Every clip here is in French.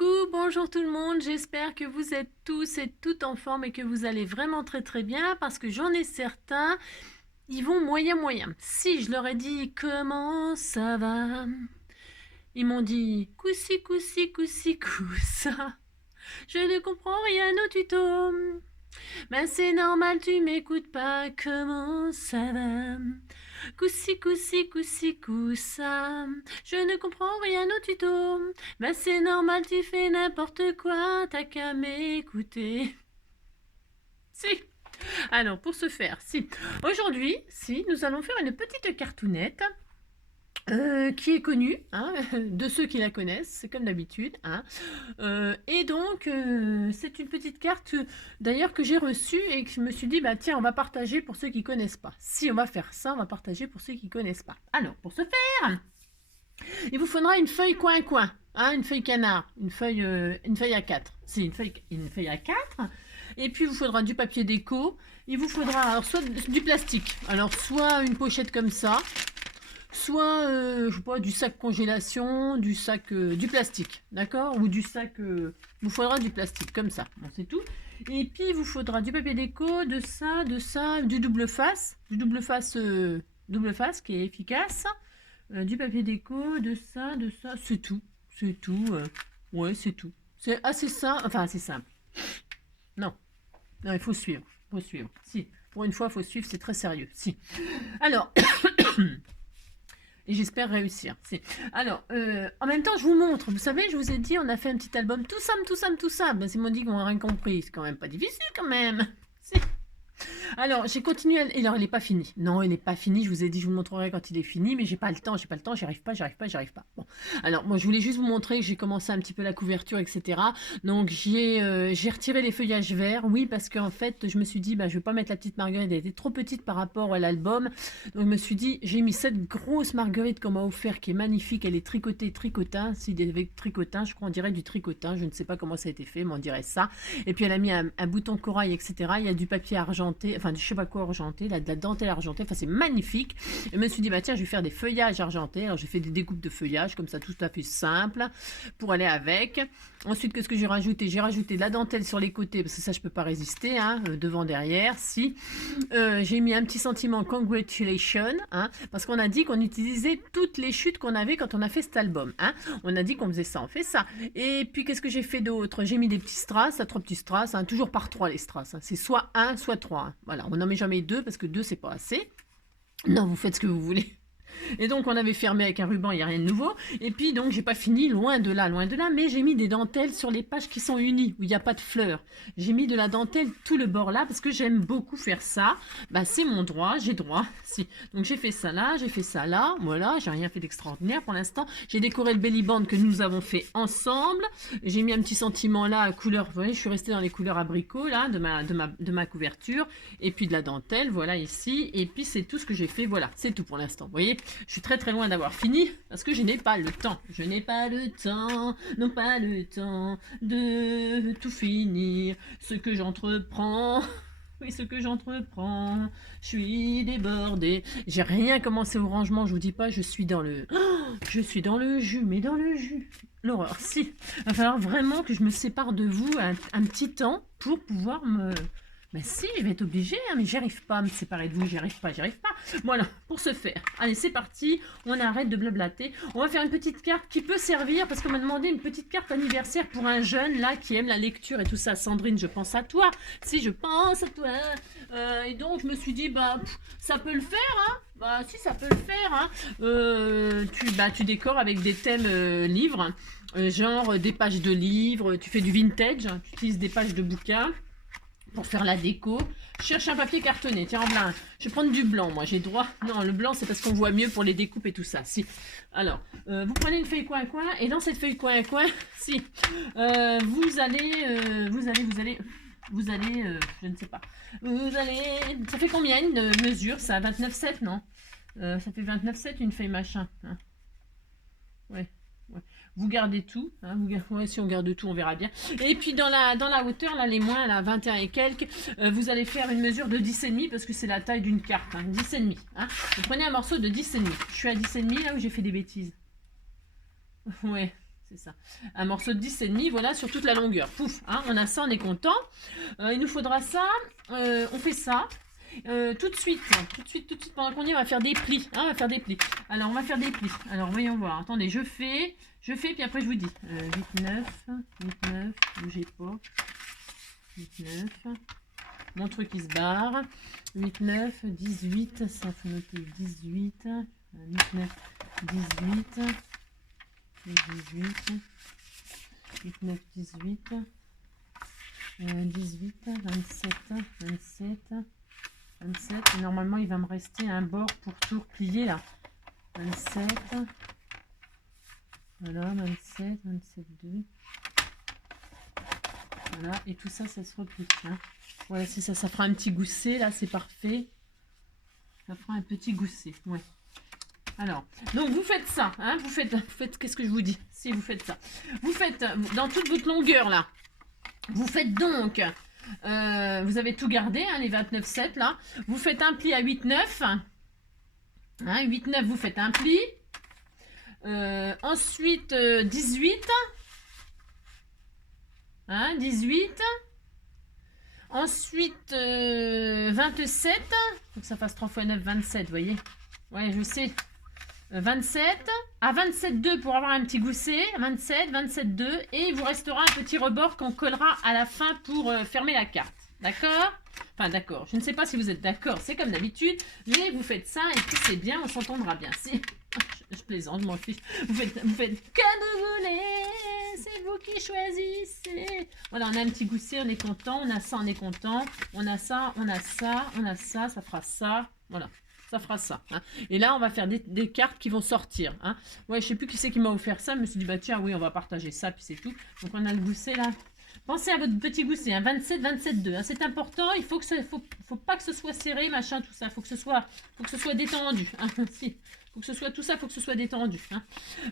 Coucou, bonjour tout le monde, j'espère que vous êtes tous et toutes en forme et que vous allez vraiment très bien parce que j'en ai certains, ils vont moyen. Si je leur ai dit comment ça va, ils m'ont dit coussi coussa. Je ne comprends rien au tuto. Ben c'est normal, tu m'écoutes pas, comment ça va? Coussi coussa. Je ne comprends rien au tuto. Ben c'est normal, tu fais n'importe quoi, t'as qu'à m'écouter. Si. Alors, pour ce faire, si. Aujourd'hui, si, nous allons faire une petite cartoonette. Qui est connue, hein, de ceux qui la connaissent, c'est comme d'habitude. Hein. Et donc, c'est une petite carte, d'ailleurs, que j'ai reçue et que je me suis dit, bah tiens, on va partager pour ceux qui connaissent pas. Si on va faire ça, on va partager pour ceux qui connaissent pas. Alors, pour ce faire, il vous faudra une feuille coin, hein, une feuille canard, une feuille A4. C'est une feuille A4. Et puis, il vous faudra du papier déco. Il vous faudra alors, soit du plastique, alors soit une pochette comme ça, soit je sais pas, du sac congélation, du sac du plastique, d'accord, ou du sac vous faudra du plastique comme ça, bon c'est tout. Et puis il vous faudra du papier déco, de ça, du double face qui est efficace, du papier déco, de ça, c'est tout, ouais c'est tout, c'est assez simple, enfin assez simple. Non, il faut suivre, si, pour une fois il faut suivre, c'est très sérieux, si. Alors et j'espère réussir. Alors, en même temps, je vous montre. Vous savez, je vous ai dit, on a fait un petit album. Tout ça. Ben, c'est mon dit qu'on n'a rien compris. C'est quand même pas difficile, quand même. Alors, j'ai continué. Alors, il n'est pas fini. Non, il n'est pas fini. Je vous ai dit, je vous montrerai quand il est fini, mais j'ai pas le temps. J'y arrive pas. Bon. Alors, moi, je voulais juste vous montrer que j'ai commencé un petit peu la couverture, etc. Donc, j'ai retiré les feuillages verts. Oui, parce qu'en fait, je me suis dit, bah, je vais pas mettre la petite marguerite. Elle était trop petite par rapport à l'album. Donc, je me suis dit, j'ai mis cette grosse marguerite qu'on m'a offert, qui est magnifique. Elle est tricotée, tricotin. Si avec tricotin, je crois, on dirait du tricotin. Je ne sais pas comment ça a été fait, mais on dirait ça. Et puis, elle a mis un bouton corail, etc. Il y a du papier argenté, enfin, je sais pas quoi argenté, de la dentelle argentée, enfin c'est magnifique. Et je me suis dit, bah tiens, je vais faire des feuillages argentés. Alors j'ai fait des découpes de feuillages, comme ça, tout à fait simple, pour aller avec. Ensuite, qu'est-ce que j'ai rajouté? J'ai rajouté de la dentelle sur les côtés, parce que ça, je peux pas résister, hein, devant, derrière, si. J'ai mis un petit sentiment congratulation, hein, parce qu'on a dit qu'on utilisait toutes les chutes qu'on avait quand on a fait cet album, hein. On a dit qu'on faisait ça, on fait ça. Et puis, qu'est-ce que j'ai fait d'autre? J'ai mis des petits strass, 3 petits strass, hein, toujours par 3 les strass, hein. C'est soit 1, soit 3, hein. Voilà, on n'en met jamais 2, parce que 2, c'est pas assez. Non, vous faites ce que vous voulez. Et donc on avait fermé avec un ruban, il n'y a rien de nouveau. Et puis donc j'ai pas fini, loin de là, mais j'ai mis des dentelles sur les pages qui sont unies, où il n'y a pas de fleurs. J'ai mis de la dentelle tout le bord là, parce que j'aime beaucoup faire ça. Bah c'est mon droit, j'ai droit. Si. Donc j'ai fait ça là, voilà, j'ai rien fait d'extraordinaire pour l'instant. J'ai décoré le belly band que nous avons fait ensemble. J'ai mis un petit sentiment là, à couleur, vous voyez, je suis restée dans les couleurs abricot là, de ma couverture. Et puis de la dentelle, voilà ici. Et puis c'est tout ce que j'ai fait, voilà, c'est tout pour l'instant, vous voyez. Je suis très loin d'avoir fini parce que je n'ai pas le temps. Non pas le temps de tout finir. Ce que j'entreprends, oui, ce que j'entreprends, je suis débordée. J'ai rien commencé au rangement, je vous dis pas, je suis dans le jus, mais dans le jus. L'horreur, si. Il va falloir vraiment que je me sépare de vous un petit temps pour pouvoir me... Ben si, je vais être obligée, hein, mais j'y arrive pas à me séparer de vous, j'y arrive pas. Voilà, pour ce faire. Allez, c'est parti, on arrête de blablater. On va faire une petite carte qui peut servir, parce qu'on m'a demandé une petite carte anniversaire pour un jeune, là, qui aime la lecture et tout ça. Sandrine, je pense à toi. Si, je pense à toi. Et donc, je me suis dit, bah, ça peut le faire, hein. Bah, si, ça peut le faire, hein. Tu décores avec des thèmes livres, genre des pages de livres, tu fais du vintage, hein, tu utilises des pages de bouquins. Pour faire la déco, je cherche un papier cartonné. Tiens, en blanc, je vais prendre du blanc, moi, j'ai droit. Non, le blanc, c'est parce qu'on voit mieux pour les découpes et tout ça. Si. Alors, vous prenez une feuille coin, et dans cette feuille coin, si, vous allez, je ne sais pas. Ça fait combien une mesure, ça? 29,7, non? Ça fait 29,7 une feuille machin. Hein. Ouais. Vous gardez tout, hein, ouais, si on garde tout, on verra bien. Et puis dans la hauteur, là, les moins, là, 21 et quelques, vous allez faire une mesure de 10,5 parce que c'est la taille d'une carte, hein, 10,5. Hein. Vous prenez un morceau de 10,5. Je suis à 10,5 là où j'ai fait des bêtises. Ouais, c'est ça. Un morceau de 10,5, voilà, sur toute la longueur. Pouf, hein, on a ça, on est content. Il nous faudra ça, on fait ça. Tout de suite, pendant qu'on y est, on va faire des plis. Hein, on va faire des plis. Alors, on va faire des plis. Alors, voyons voir. Attendez, je fais, puis après, je vous dis. 8, 9, bougez pas. 8, 9. Mon truc, il se barre. 8, 9, 18. Ça, faut noter 18. 8, 9, 18. 18. 8, 9, 18. 18, 27, 27. 27, et normalement il va me rester un bord pour tout replier là. 27, voilà, 27, 27, 2. Voilà, et tout ça, ça se replie. Hein. Voilà, c'est ça, ça fera un petit gousset là, c'est parfait. Ça fera un petit gousset, ouais. Alors, donc vous faites ça, hein, vous faites qu'est-ce que je vous dis? Si vous faites ça, vous faites dans toute votre longueur là, vous faites donc. Vous avez tout gardé, hein, les 29,7 là. Vous faites un pli à 8,9. Hein, 8,9, vous faites un pli. Ensuite, 18. Hein, 18. Ensuite, 27. Faut que ça fasse 3 x 9, 27, vous voyez. Ouais, je sais. 27. À 27,2 pour avoir un petit gousset. 27, 27,2. Et il vous restera un petit rebord qu'on collera à la fin pour fermer la carte. D'accord? Enfin, d'accord. Je ne sais pas si vous êtes d'accord. C'est comme d'habitude. Mais vous faites ça et puis c'est bien. On s'entendra bien. Si... Je plaisante, je m'en fiche. Vous faites comme vous voulez. C'est vous qui choisissez. Voilà, on a un petit gousset. On est content. On a ça, on est content. On a ça, on a ça. On a ça. Ça fera ça. Voilà. Ça fera ça. Hein. Et là, on va faire des cartes qui vont sortir. Hein. Ouais, je sais plus qui c'est qui m'a offert ça. Je me suis dit, bah tiens, oui, on va partager ça, puis c'est tout. Donc, on a le gousset là. Pensez à votre petit gousset, hein, 27, 27, 2. Hein. C'est important. Il faut que faut pas que ce soit serré, machin, tout ça. Faut que ce soit détendu. Hein. Si. Faut que ce soit tout ça, faut que ce soit détendu. Hein.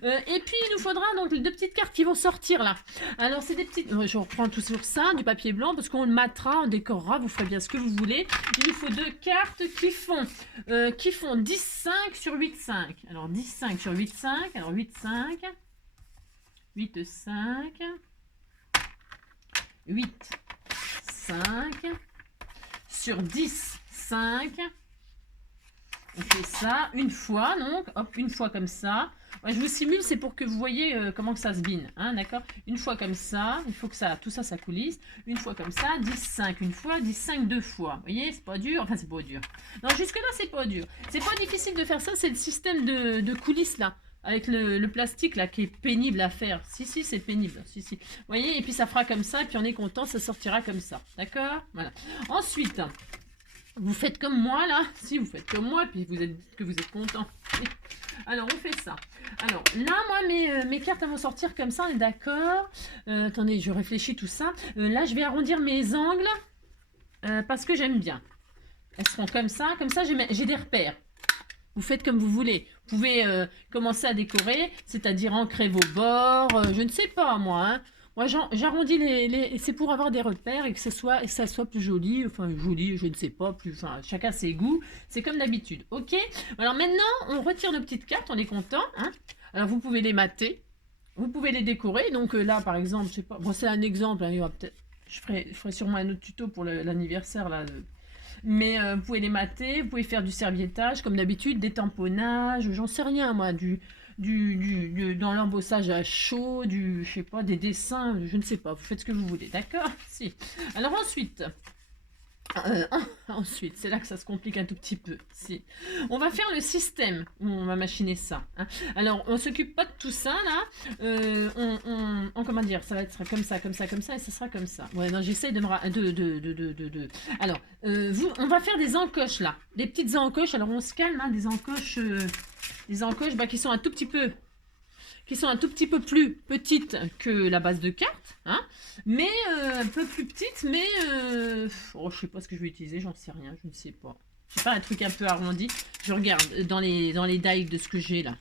Et puis, il nous faudra donc deux petites cartes qui vont sortir là. Alors, c'est des petites... Je reprends tout sur ça, du papier blanc, parce qu'on le matera, on décorera, vous ferez bien ce que vous voulez. Il nous faut deux cartes qui font 10,5 sur 8,5. Alors, 10,5 sur 8,5. Alors, 8,5. 8,5. 8,5. Sur 10,5. On fait ça une fois, donc, hop, une fois comme ça. Ouais, je vous simule, c'est pour que vous voyez comment que ça se bine, hein, d'accord? Une fois comme ça, il faut que ça, tout ça, ça coulisse. Une fois comme ça, 10,5 une fois, 10,5 deux fois. Vous voyez, c'est pas dur, enfin, c'est pas dur. Non, jusque-là, c'est pas dur. C'est pas difficile de faire ça, c'est le système de coulisses, là. Avec le plastique, là, qui est pénible à faire. Si, c'est pénible. Si. Vous voyez, et puis ça fera comme ça, et puis on est content, ça sortira comme ça. D'accord? Voilà. Ensuite... Vous faites comme moi là, si vous faites comme moi, puis vous êtes content. Alors on fait ça. Alors là, moi mes cartes elles vont sortir comme ça, on est d'accord. Attendez, je réfléchis tout ça. Là je vais arrondir mes angles parce que j'aime bien. Elles seront comme ça j'ai des repères. Vous faites comme vous voulez. Vous pouvez commencer à décorer, c'est-à-dire ancrer vos bords, je ne sais pas moi. Hein. Moi, j'arrondis c'est pour avoir des repères et que ça soit plus joli. Enfin, joli, je ne sais pas. Enfin, chacun ses goûts. C'est comme d'habitude. OK? Alors maintenant, on retire nos petites cartes. On est content. Hein? Alors, vous pouvez les mater. Vous pouvez les décorer. Donc là, par exemple, je sais pas. Bon, c'est un exemple. Hein, il y aura peut-être... Je ferai sûrement un autre tuto pour l'anniversaire. Là. Mais vous pouvez les mater. Vous pouvez faire du serviettage, comme d'habitude. Des tamponnages. J'en sais rien, moi. Dans l'embossage à chaud, je sais pas, des dessins, je ne sais pas, vous faites ce que vous voulez, d'accord? Si. Alors ensuite, c'est là que ça se complique un tout petit peu. Si. On va faire le système, on va machiner ça. Hein. Alors, on s'occupe pas de tout ça, là. Comment dire, ça va être comme ça, comme ça, comme ça, et ça sera comme ça. Ouais, non, j'essaye de me... Alors, on va faire des encoches, là. Des petites encoches, alors on se calme, hein, des encoches qui sont un tout petit peu... plus petites que la base de carte, hein, mais un peu plus petites, mais je sais pas ce que je vais utiliser, j'en sais rien, je ne sais pas. Je sais pas, un truc un peu arrondi. Je regarde dans les dies de ce que j'ai là.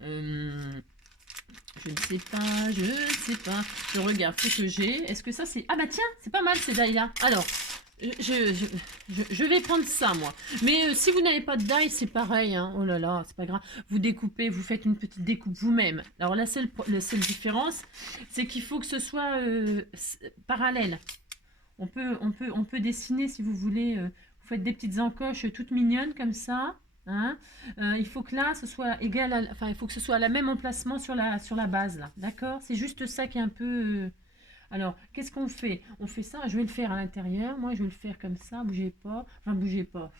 Je ne sais pas. Je regarde ce que j'ai. Est-ce que ça c'est... Ah bah tiens, c'est pas mal ces dies là. Alors, je vais prendre ça, moi. Mais si vous n'avez pas de die, c'est pareil. Hein. Oh là là, c'est pas grave. Vous découpez, vous faites une petite découpe vous-même. Alors la seule différence, c'est qu'il faut que ce soit parallèle. On peut dessiner, si vous voulez, vous faites des petites encoches toutes mignonnes comme ça. Hein. Il faut que là, ce soit égal à, enfin, il faut que ce soit à la même emplacement sur la base, là. D'accord? C'est juste ça qui est un peu... Alors, qu'est-ce qu'on fait? On fait ça, je vais le faire à l'intérieur. Moi, je vais le faire comme ça, bougez pas. Enfin, bougez pas.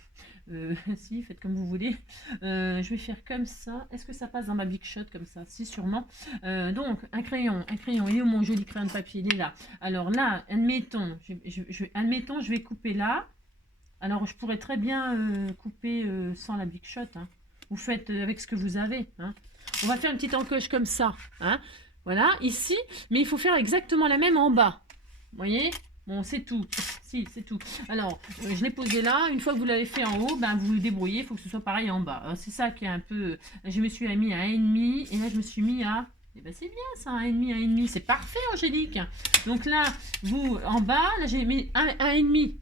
Si, faites comme vous voulez. Je vais faire comme ça. Est-ce que ça passe dans ma Big Shot comme ça? Si, sûrement. Donc, un crayon. Il est où mon joli crayon de papier? Il est là. Alors là, admettons, admettons, je vais couper là. Alors, je pourrais très bien couper sans la Big Shot. Hein. Vous faites avec ce que vous avez. Hein. On va faire une petite encoche comme ça. Hein. Voilà, ici, mais il faut faire exactement la même en bas. Vous voyez? Bon, c'est tout. Si, c'est tout. Alors, je l'ai posé là. Une fois que vous l'avez fait en haut, ben, vous vous débrouillez. Il faut que ce soit pareil en bas. C'est ça qui est un peu... Je me suis mis à 1,5. Et là, je me suis mis à... Eh ben, c'est bien ça, 1,5, 1,5. C'est parfait, Angélique. Donc là, vous, en bas, là, j'ai mis 1,5.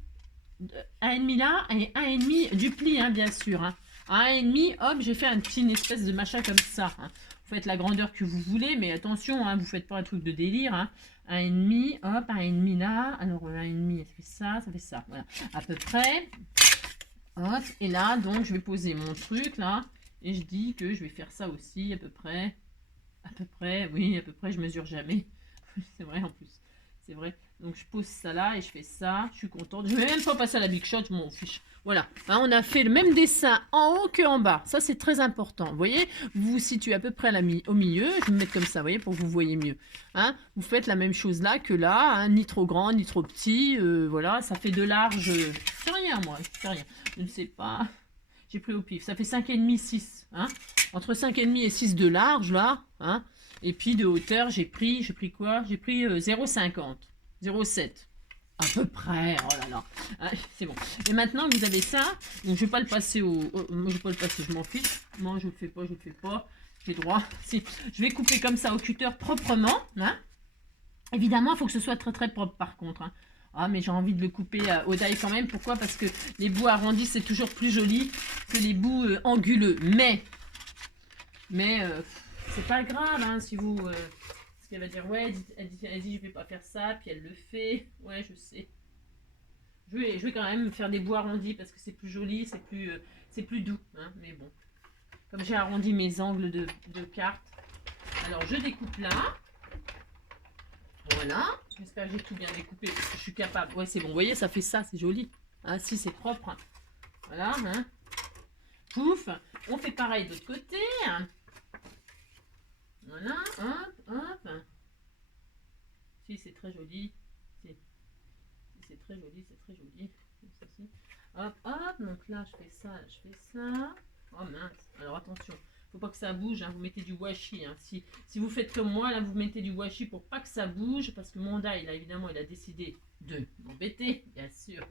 1,5 là et 1,5 du pli, hein, bien sûr. Hein. 1,5, hop, j'ai fait un petit une espèce de machin comme ça. Hein. Vous faites la grandeur que vous voulez, mais attention, hein, vous faites pas un truc de délire. Hein. 1,5, hop, 1,5 là. Alors 1,5, ça fait ça. Voilà, à peu près. Hop, et là, donc, je vais poser mon truc là. Et je dis que je vais faire ça aussi, à peu près. À peu près, oui, à peu près, je mesure jamais. C'est vrai en plus. C'est vrai. Donc je pose ça là et je fais ça. Je suis contente. Je ne vais même pas passer à la Big Shot, je m'en fiche. Voilà. Hein, on a fait le même dessin en haut qu'en bas. Ça, c'est très important. Vous voyez, vous vous situez à peu près au milieu. Je vais me mettre comme ça, vous voyez, pour que vous voyez mieux. Hein, vous faites la même chose là que là. Hein, ni trop grand, ni trop petit. Voilà, ça fait de large. C'est rien, moi. C'est rien. Je ne sais pas. J'ai pris au pif. Ça fait 5,5, 6. Hein, entre 5,5 et 6 de large, là. Hein, et puis de hauteur, j'ai pris quoi? J'ai pris 0,50. 0,7 à peu près, oh là là, ah, c'est bon. Et maintenant que vous avez ça, donc je vais pas le passer je vais pas le passer, je m'en fiche. Moi je le fais pas, j'ai droit. Si, je vais couper comme ça au cutter proprement. Hein. Évidemment, il faut que ce soit très très propre par contre. Hein. Ah mais j'ai envie de le couper au die quand même. Pourquoi? Parce que les bouts arrondis c'est toujours plus joli que les bouts anguleux. Mais c'est pas grave hein, si vous... Elle va dire, ouais, elle dit, je vais pas faire ça, puis elle le fait. Ouais, je sais. Je vais quand même faire des bouts arrondis parce que c'est plus joli, c'est plus doux. Hein, mais bon, comme j'ai arrondi mes angles de cartes, alors je découpe là. Voilà. J'espère que j'ai tout bien découpé parce que je suis capable. Ouais, c'est bon. Vous voyez, ça fait ça, c'est joli. Hein, si, c'est propre. Hein. Voilà. Hein. Pouf. On fait pareil de l'autre côté. Hein. Voilà, hop, hop. Si, c'est très joli. Si, c'est très joli, c'est très joli. Hop, hop. Donc là, je fais ça, je fais ça. Oh mince. Alors attention, faut pas que ça bouge. Hein. Vous mettez du washi. Hein. Si vous faites comme moi, là, vous mettez du washi pour pas que ça bouge. Parce que mon die, là, évidemment, il a décidé de m'embêter. Bien sûr.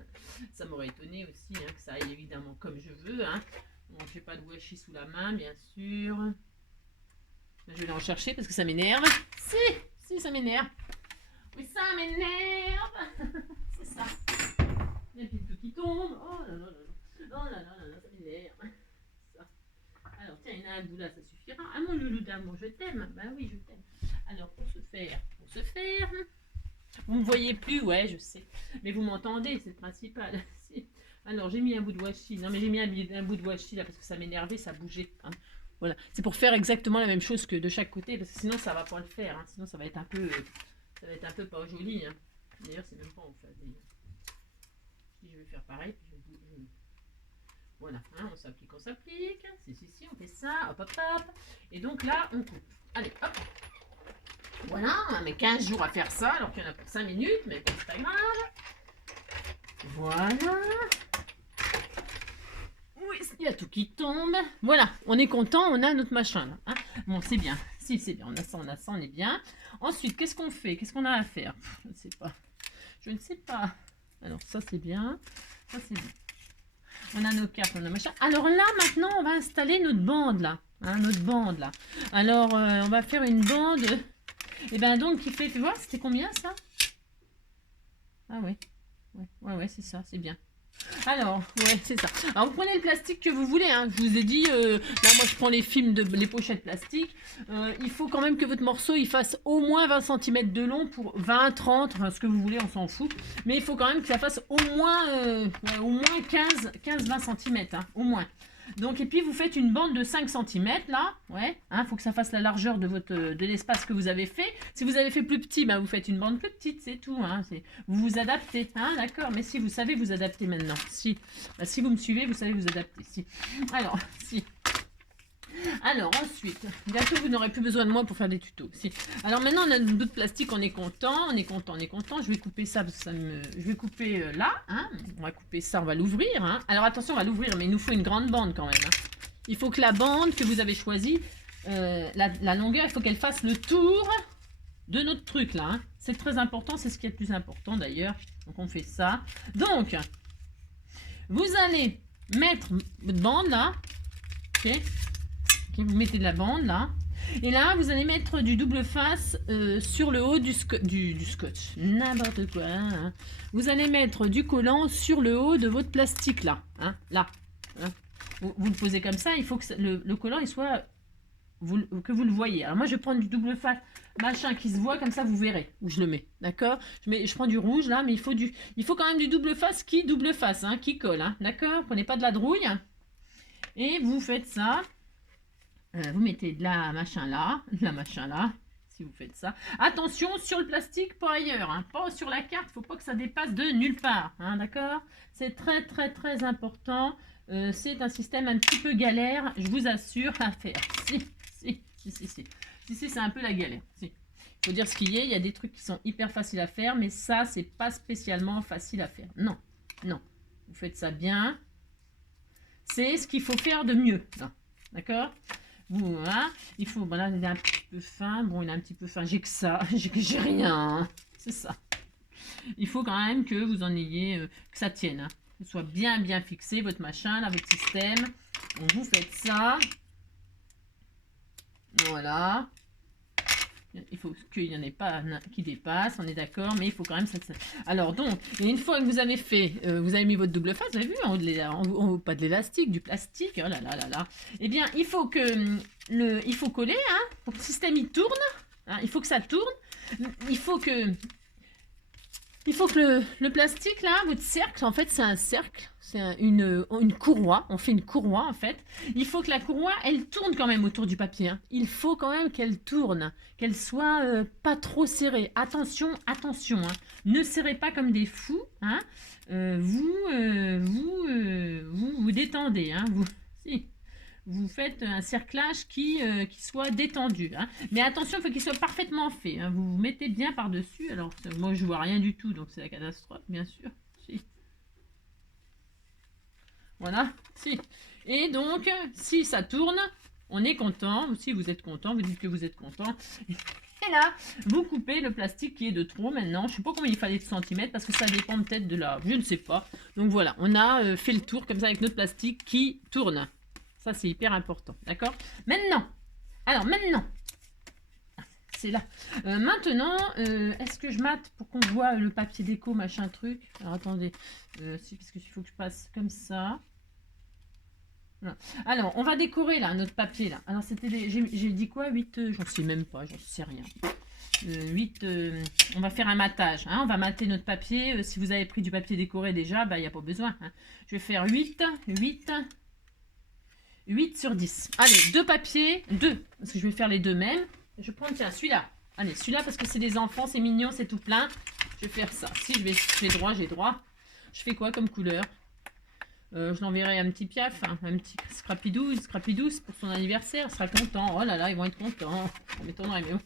Ça m'aurait étonné aussi hein, que ça aille évidemment comme je veux. Hein. Bon, je fais pas de washi sous la main, bien sûr. Je vais aller en chercher parce que ça m'énerve. Si, ça m'énerve. Oui, ça m'énerve. C'est ça. Il y a un petit truc qui tombe. Oh là là là. Oh là là là, ça m'énerve. Ça. Alors, tiens, il y en a un bout là, ça suffira. Ah, mon loulou d'amour, je t'aime. Ben oui, je t'aime. Alors, pour ce faire. Vous me voyez plus, ouais, je sais. Mais vous m'entendez, c'est le principal. Alors, j'ai mis un bout de washi. Non, mais j'ai mis un bout de washi là parce que ça m'énervait, ça bougeait. Hein. Voilà, c'est pour faire exactement la même chose que de chaque côté, parce que sinon ça va pas le faire, hein. Sinon ça va être un peu pas joli. Hein. D'ailleurs c'est même pas en fait. Si je vais faire pareil, voilà, hein, on s'applique, si, on fait ça, hop, hop, hop, et donc là on coupe. Allez, hop. Voilà, on met 15 jours à faire ça, alors qu'il y en a pour 5 minutes, mais bon, c'est pas grave. Voilà. Oui, il y a tout qui tombe. Voilà, on est content, on a notre machin là. Hein. Bon, c'est bien. Si, c'est bien. On a ça, on est bien. Ensuite, qu'est-ce qu'on fait? Qu'est-ce qu'on a à faire? Je ne sais pas. Je ne sais pas. Alors, ça, c'est bien. Ça, c'est bien. On a nos cartes, on a machin. Alors là, maintenant, on va installer notre bande là. Hein, notre bande là. Alors, on va faire une bande. Et ben donc, qui fait, tu vois, c'était combien ça? Ah oui. Ouais, c'est ça, c'est bien. Alors, ouais, c'est ça. Alors, vous prenez le plastique que vous voulez. Hein. Je vous ai dit, là, moi, je prends les films, les pochettes plastiques. Il faut quand même que votre morceau, il fasse au moins 20 cm de long pour 20, 30, enfin, ce que vous voulez, on s'en fout. Mais il faut quand même que ça fasse au moins 15-20 cm, hein, au moins. Donc, et puis, vous faites une bande de 5 cm, là. Ouais, hein, faut que ça fasse la largeur de l'espace que vous avez fait. Si vous avez fait plus petit, ben, vous faites une bande plus petite, c'est tout. Hein, vous vous adaptez, hein, d'accord. Mais si vous savez vous adapter maintenant. Si, ben, si vous me suivez, vous savez vous adapter. Si. Alors, si. Alors, ensuite, bientôt, vous n'aurez plus besoin de moi pour faire des tutos. Si. Alors, maintenant, on a une bout de plastique, on est content, on est content, on est content. Je vais couper ça, parce que ça me... Je vais couper là, hein. On va couper ça, on va l'ouvrir, hein. Alors, attention, on va l'ouvrir, mais il nous faut une grande bande quand même, hein. Il faut que la bande que vous avez choisie, la longueur, il faut qu'elle fasse le tour de notre truc, là, hein. C'est très important, c'est ce qui est le plus important, d'ailleurs. Donc, on fait ça. Donc, vous allez mettre votre bande, là, ok. Vous mettez de la bande là. Et là, vous allez mettre du double face sur le haut du scotch. N'importe quoi. Hein. Vous allez mettre du collant sur le haut de votre plastique là. Hein, là. Hein. Vous le posez comme ça. Il faut que le collant il soit... que vous le voyez. Alors moi, je vais prendre du double face machin qui se voit. Comme ça, vous verrez où je le mets. D'accord, je prends du rouge là. Mais il faut quand même du double face hein, qui colle. Hein, d'accord, prenez pas de la drouille. Et vous faites ça. Vous mettez de la machin là, si vous faites ça. Attention sur le plastique, pas ailleurs, hein, pas sur la carte, il ne faut pas que ça dépasse de nulle part, hein, d'accord? C'est très très très important. C'est un système un petit peu galère, je vous assure, à faire. Si, c'est un peu la galère. Si. Faut dire ce qu'il y a, il y a des trucs qui sont hyper faciles à faire, mais ça, c'est pas spécialement facile à faire. Non, non. Vous faites ça bien. C'est ce qu'il faut faire de mieux. D'accord? Voilà, il faut, voilà, il est un petit peu fin, bon, il est un petit peu fin, j'ai que ça, j'ai rien, hein. C'est ça. Il faut quand même que vous en ayez, que ça tienne, hein. Que ce soit bien, bien fixé, votre machin, là, votre système. Donc, vous faites ça. Voilà. Il faut qu'il n'y en ait pas qui dépasse, on est d'accord, mais il faut quand même ça. Alors donc, une fois que vous avez fait, vous avez mis votre double face, vous avez vu, en haut, pas de l'élastique, du plastique, oh là là là là. Eh bien, il faut que il faut coller, hein, pour que le système il tourne, hein, il faut que ça tourne, il faut que le plastique là, votre cercle, en fait c'est un cercle, c'est une courroie, on fait une courroie en fait. Il faut que la courroie, elle tourne quand même autour du papier. Hein. Il faut quand même qu'elle tourne, qu'elle soit pas trop serrée. Attention, attention, hein. Ne serrez pas comme des fous. Hein. Vous détendez. Hein. Vous faites un cerclage qui soit détendu. Hein. Mais attention, il faut qu'il soit parfaitement fait. Hein. Vous vous mettez bien par-dessus. Alors, moi, je vois rien du tout, donc c'est la catastrophe, bien sûr. Si. Voilà, si. Et donc, si ça tourne, on est content. Si vous êtes content, vous dites que vous êtes content. Et là, vous coupez le plastique qui est de trop maintenant. Je ne sais pas combien il fallait de centimètres parce que ça dépend peut-être de là. Je ne sais pas. Donc voilà, on a fait le tour comme ça avec notre plastique qui tourne. Ça, c'est hyper important. D'accord? Maintenant, c'est là. Maintenant, est-ce que je mate pour qu'on voit le papier déco, machin truc? Alors, attendez. Si, parce qu'il faut que je passe comme ça. Voilà. Alors, on va décorer là, notre papier là. Alors, c'était j'ai dit quoi? 8, j'en sais même pas, j'en sais rien. 8, on va faire un matage. Hein, on va mater notre papier. Si vous avez pris du papier décoré déjà, il n'y a pas besoin. Hein. Je vais faire 8 sur 10. Allez, 2 papiers, 2. Parce que je vais faire les deux mêmes. Je prends, tiens, celui-là. Allez, celui-là parce que c'est des enfants, c'est mignon, c'est tout plein. Je vais faire ça. Si j'ai droit. Je fais quoi comme couleur? Je l'enverrai à un petit piaf, hein, un petit scrapidouce pour son anniversaire. Il sera content. Oh là là, ils vont être contents. Ça m'étonnerait, mais bon.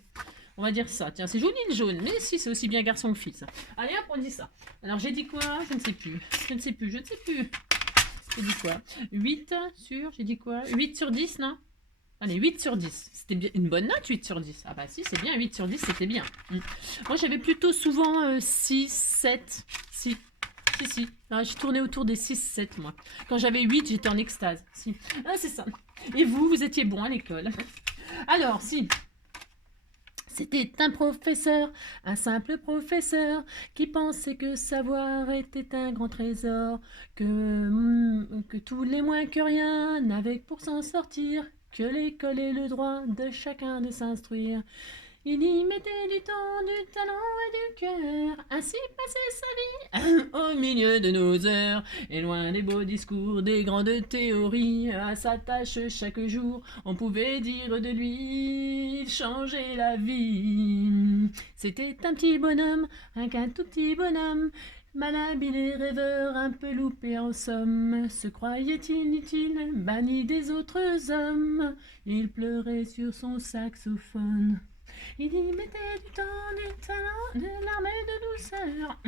On va dire ça. Tiens, c'est joli le jaune. Mais si, c'est aussi bien garçon que fille. Ça. Allez, hop, on dit ça. Alors, j'ai dit quoi? Je ne sais plus. J'ai dit quoi? 8 sur... J'ai dit quoi? 8 sur 10, non? Allez, 8 sur 10. C'était bien une bonne note, 8 sur 10. Ah bah si, c'est bien, 8 sur 10, c'était bien. Moi, j'avais plutôt souvent 6, 7. Si. Je tournais autour des 6, 7, moi. Quand j'avais 8, j'étais en extase. Si. Ah, c'est ça. Et vous étiez bon à l'école. Alors, si. C'était un professeur, un simple professeur, qui pensait que savoir était un grand trésor, que tous les moins que rien n'avaient pour s'en sortir, que l'école est le droit de chacun de s'instruire. Il y mettait du temps, du talent et du cœur, ainsi passait sa vie au milieu de nos heures, et loin des beaux discours, des grandes théories, à sa tâche chaque jour, on pouvait dire de lui, il changeait la vie. C'était un petit bonhomme, qu'un tout petit bonhomme, malhabile et rêveur, un peu loupé en somme, se croyait inutile, banni des autres hommes, il pleurait sur son saxophone. Il y mettait du temps, du talent, de larmes et de douceur.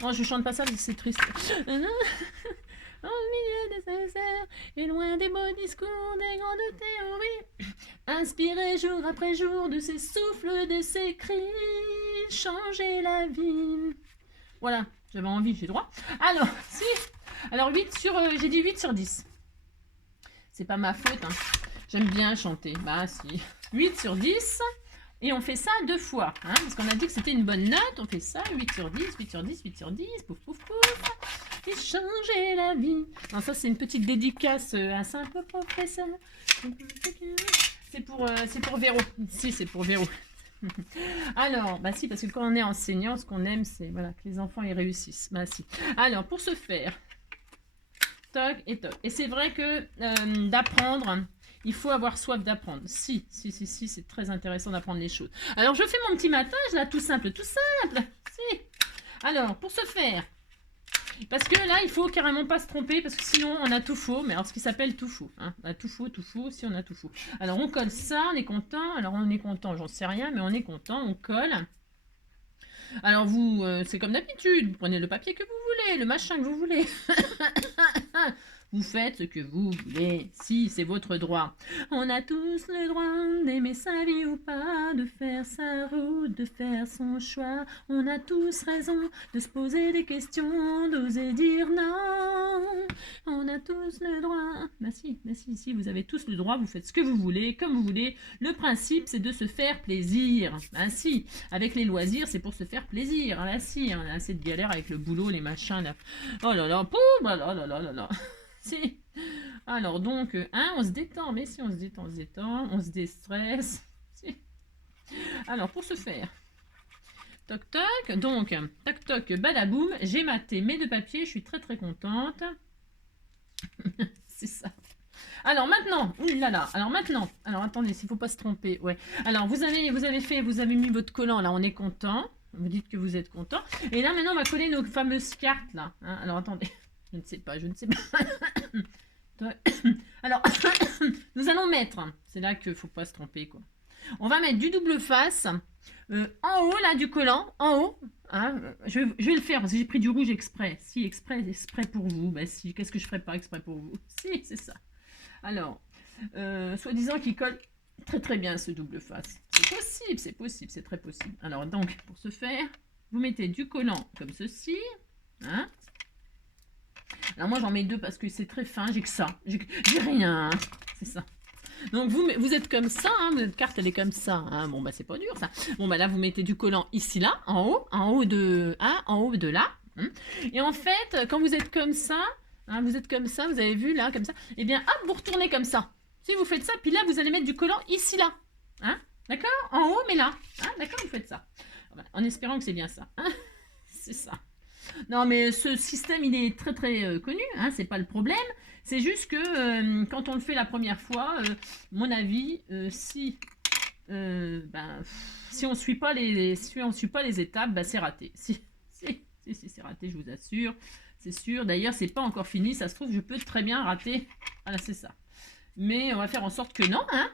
Non, je chante pas ça, c'est triste. Au milieu des heures, et loin des beaux discours, des grandes théories, inspiré jour après jour de ses souffles, de ses cris, changer la vie. Voilà, j'avais envie, j'ai droit. Alors, si. Alors, 8 sur, j'ai dit 8 sur 10. C'est pas ma faute, hein. J'aime bien chanter. Bah, si. 8 sur 10. Et on fait ça 2 fois, hein, parce qu'on a dit que c'était une bonne note. On fait ça, 8 sur 10, 8 sur 10, 8 sur 10, pouf, pouf, pouf. Et changer la vie. Non, ça, c'est une petite dédicace à un simple professeur. C'est pour Véro. Si, c'est pour Véro. Alors, bah si, parce que quand on est enseignant, ce qu'on aime, c'est voilà, que les enfants y réussissent. Bah si. Alors, pour ce faire, toc et toc. Et c'est vrai que d'apprendre... Il faut avoir soif d'apprendre. Si, c'est très intéressant d'apprendre les choses. Alors, je fais mon petit matage, là, tout simple, Si. Alors, pour ce faire, parce que là, il faut carrément pas se tromper, parce que sinon, on a tout faux. Mais alors, ce qui s'appelle tout faux. Hein. On a tout faux, si on a tout faux. Alors, on colle ça, on est content. Alors, on est content, j'en sais rien, mais on est content, on colle. Alors, vous, c'est comme d'habitude, vous prenez le papier que vous voulez, le machin que vous voulez. Vous faites ce que vous voulez, si c'est votre droit. On a tous le droit d'aimer sa vie ou pas, de faire sa route, de faire son choix. On a tous raison de se poser des questions, d'oser dire non. On a tous le droit. Bah si, vous avez tous le droit, vous faites ce que vous voulez, comme vous voulez. Le principe, c'est de se faire plaisir. Bah si, avec les loisirs, c'est pour se faire plaisir. Là si, on a assez de galères avec le boulot, les machins là. Oh là là, poum, là là là là là. Si. Alors donc, on se détend, mais si on se détend, on se déstresse. Si. Alors pour ce faire, toc toc, donc, toc toc, badaboum, j'ai maté mes 2 papiers, je suis très très contente. C'est ça. Alors maintenant, oulala, alors attendez, s'il ne faut pas se tromper, ouais. Alors vous avez mis votre collant, là, on est content. Vous dites que vous êtes content. Et là maintenant, on va coller nos fameuses cartes, là. Hein. Alors attendez. Je ne sais pas. Alors, nous allons mettre, c'est là qu'il ne faut pas se tromper, quoi. On va mettre du double face en haut, là, du collant, en haut. Hein, je vais le faire parce que j'ai pris du rouge exprès. Si, exprès pour vous. Bah si, qu'est-ce que je ferais pas exprès pour vous? Si, c'est ça. Alors, soi-disant qu'il colle très très bien ce double face. C'est possible, c'est très possible. Alors, donc, pour ce faire, vous mettez du collant comme ceci. Hein. Alors moi j'en mets 2 parce que c'est très fin, j'ai que ça, j'ai rien, hein. C'est ça. Donc vous êtes comme ça, hein, votre carte elle est comme ça, hein. Bon bah c'est pas dur ça. Bon bah là vous mettez du collant ici là, en haut de là. Hein. Et en fait quand vous êtes comme ça, hein, vous avez vu là comme ça, et bien hop vous retournez comme ça. Si vous faites ça, puis là vous allez mettre du collant ici là, hein, d'accord, en haut mais là, hein, d'accord, vous faites ça, en espérant que c'est bien ça, hein. C'est ça. Non, mais ce système, il est très très connu, hein, c'est pas le problème. C'est juste que quand on le fait la première fois, mon avis, si on suit pas les étapes, bah, c'est raté. Si, c'est raté, je vous assure. C'est sûr. D'ailleurs, c'est pas encore fini. Ça se trouve, je peux très bien rater. Voilà, c'est ça. Mais on va faire en sorte que non, hein.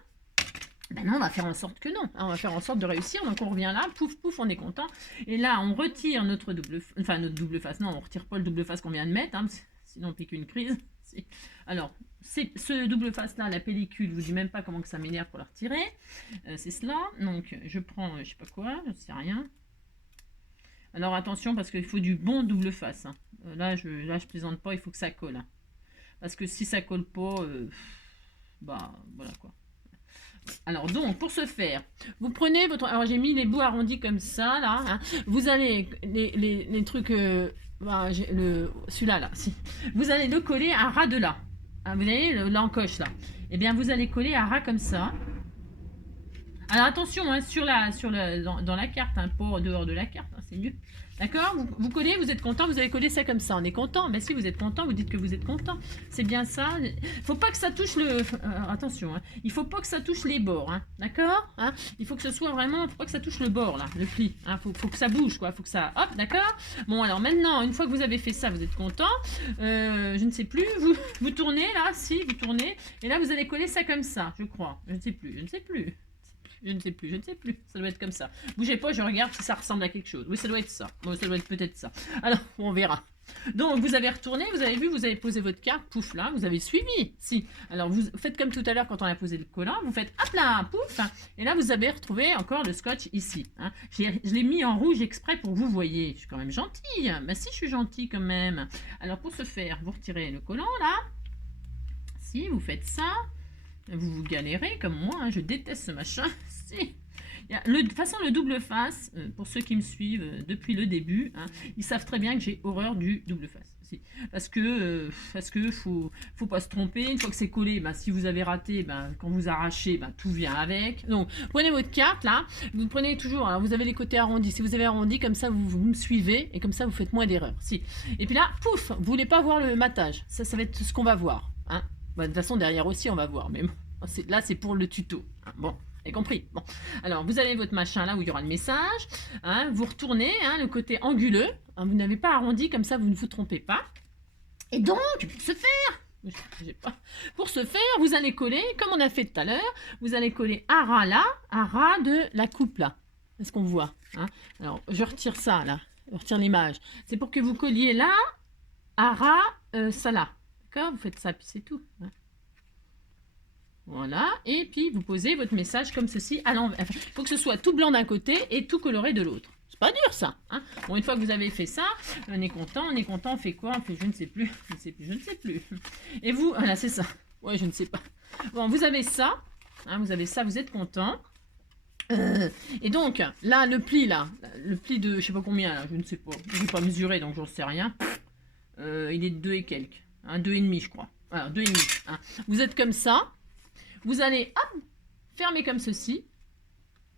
Ben non, on va faire en sorte que non. On va faire en sorte de réussir. Donc on revient là, pouf, pouf, on est content. Et là, on retire notre double face. Non, on retire pas le double face qu'on vient de mettre, hein, sinon on pique une crise. Alors, c'est ce double face là, la pellicule, je vous dis même pas comment que ça m'énerve pour la retirer. C'est cela. Donc je prends, je sais pas quoi, je sais rien. Alors attention parce qu'il faut du bon double face. Hein. Là, je plaisante pas, il faut que ça colle. Hein. Parce que si ça colle pas, bah voilà quoi. Alors donc, pour ce faire, vous prenez votre... Alors j'ai mis les bouts arrondis comme ça, là. Hein. Vous allez, les trucs... celui-là, là, si. Vous allez le coller à ras de là. Hein, vous voyez, l'encoche, là. Eh bien, vous allez coller à ras comme ça. Alors attention, hein, dans la carte, hein, pas dehors de la carte, hein, c'est mieux. D'accord, vous collez, vous êtes content, vous allez coller ça comme ça. On est content. Mais si vous êtes content, vous dites que vous êtes content. C'est bien ça. Faut pas que ça touche le... attention, hein. Il faut pas que ça touche les bords. Hein. D'accord, hein. Il faut que ce soit vraiment... Faut pas que ça touche le bord, là, le pli. Hein. Faut que ça bouge, quoi. Faut que ça... Hop, d'accord. Bon, alors maintenant, une fois que vous avez fait ça, vous êtes content. Je ne sais plus. Vous tournez, là. Si, vous tournez. Et là, vous allez coller ça comme ça, je crois. Je ne sais plus. Je ne sais plus. Je ne sais plus, je ne sais plus. Ça doit être comme ça. Bougez pas, je regarde si ça ressemble à quelque chose. Oui, ça doit être ça. Bon, ça doit être peut-être ça. Alors, on verra. Donc, vous avez retourné, vous avez vu, vous avez posé votre carte, pouf, là, vous avez suivi. Si. Alors, vous faites comme tout à l'heure quand on a posé le collant, vous faites, hop là, pouf. Et là, vous avez retrouvé encore le scotch ici. Hein. Je l'ai mis en rouge exprès pour que vous voyez. Je suis quand même gentille. Mais si, je suis gentille quand même. Alors, pour ce faire, vous retirez le collant, là. Si, vous faites ça. Vous vous galérez comme moi, hein, je déteste ce machin. Si. De toute façon, le double face, pour ceux qui me suivent depuis le début, hein, ils savent très bien que j'ai horreur du double face. Si. Parce que faut pas se tromper. Une fois que c'est collé, ben, si vous avez raté, ben, quand vous arrachez, ben, tout vient avec. Donc, prenez votre carte là, vous prenez toujours, alors, vous avez les côtés arrondis. Si vous avez arrondi, comme ça, vous me suivez et comme ça, vous faites moins d'erreurs. Si. Et puis là, pouf, vous voulez pas voir le matage. Ça va être ce qu'on va voir. Hein. Bah, de toute façon, derrière aussi, on va voir. Mais bon, là, c'est pour le tuto. Bon, vous avez compris. Bon, alors, vous avez votre machin là où il y aura le message. Hein, vous retournez hein, le côté anguleux. Hein, vous n'avez pas arrondi, comme ça, vous ne vous trompez pas. Et donc, pour ce faire, vous allez coller, comme on a fait tout à l'heure, vous allez coller à ras là, à ras de la coupe là. Est-ce qu'on voit hein. Alors, je retire ça là. Je retire l'image. C'est pour que vous colliez là, à ras, ça là. D'accord, vous faites ça, puis c'est tout. Hein. Voilà, et puis vous posez votre message comme ceci à l'envers. Enfin, il faut que ce soit tout blanc d'un côté et tout coloré de l'autre. C'est pas dur ça. Hein. Bon, une fois que vous avez fait ça, on est content, on fait quoi? On fait je ne sais plus, je ne sais plus. Et vous, voilà, c'est ça. Ouais, je ne sais pas. Bon, vous avez ça, hein, vous êtes content. Et donc, là, le pli de, je sais pas combien, là, je ne sais pas. Je ne vais pas mesurer, donc j'en sais rien. Il est de 2 et quelques. Hein, 2,5 je crois. Voilà, 2,5. Hein. Vous êtes comme ça. Vous allez hop, fermer comme ceci.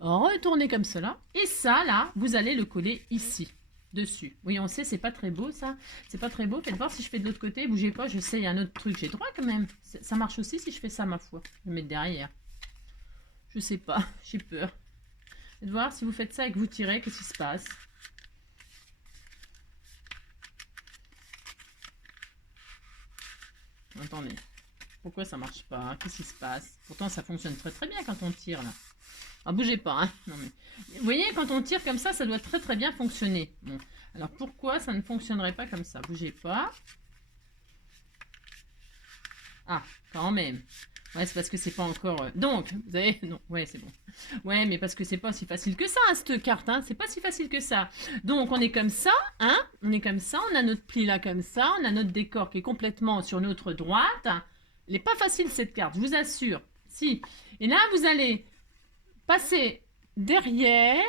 Retourner comme cela. Et ça, là, vous allez le coller ici, dessus. Oui, on sait, c'est pas très beau, ça. C'est pas très beau. Faites voir si je fais de l'autre côté. Bougez pas, je sais, il y a un autre truc. J'ai droit quand même. Ça marche aussi si je fais ça, ma foi. Je vais mettre derrière. Je sais pas, j'ai peur. Faites voir si vous faites ça et que vous tirez, qu'est-ce qui se passe. Attendez, pourquoi ça marche pas? Qu'est-ce qui se passe? Pourtant ça fonctionne très très bien quand on tire là. Ah, bougez pas, hein. Non, mais... Vous voyez, quand on tire comme ça doit très très bien fonctionner. Bon, alors pourquoi ça ne fonctionnerait pas comme ça? Bougez pas. Ah, quand même. Ouais, c'est parce que c'est pas encore... Donc, vous avez... Non, ouais, c'est bon. Ouais, mais parce que c'est pas si facile que ça, hein, cette carte, hein. C'est pas si facile que ça. Donc, on est comme ça, hein. On est comme ça, on a notre pli là comme ça, on a notre décor qui est complètement sur notre droite. Elle n'est pas facile, cette carte, je vous assure. Si. Et là, vous allez passer derrière,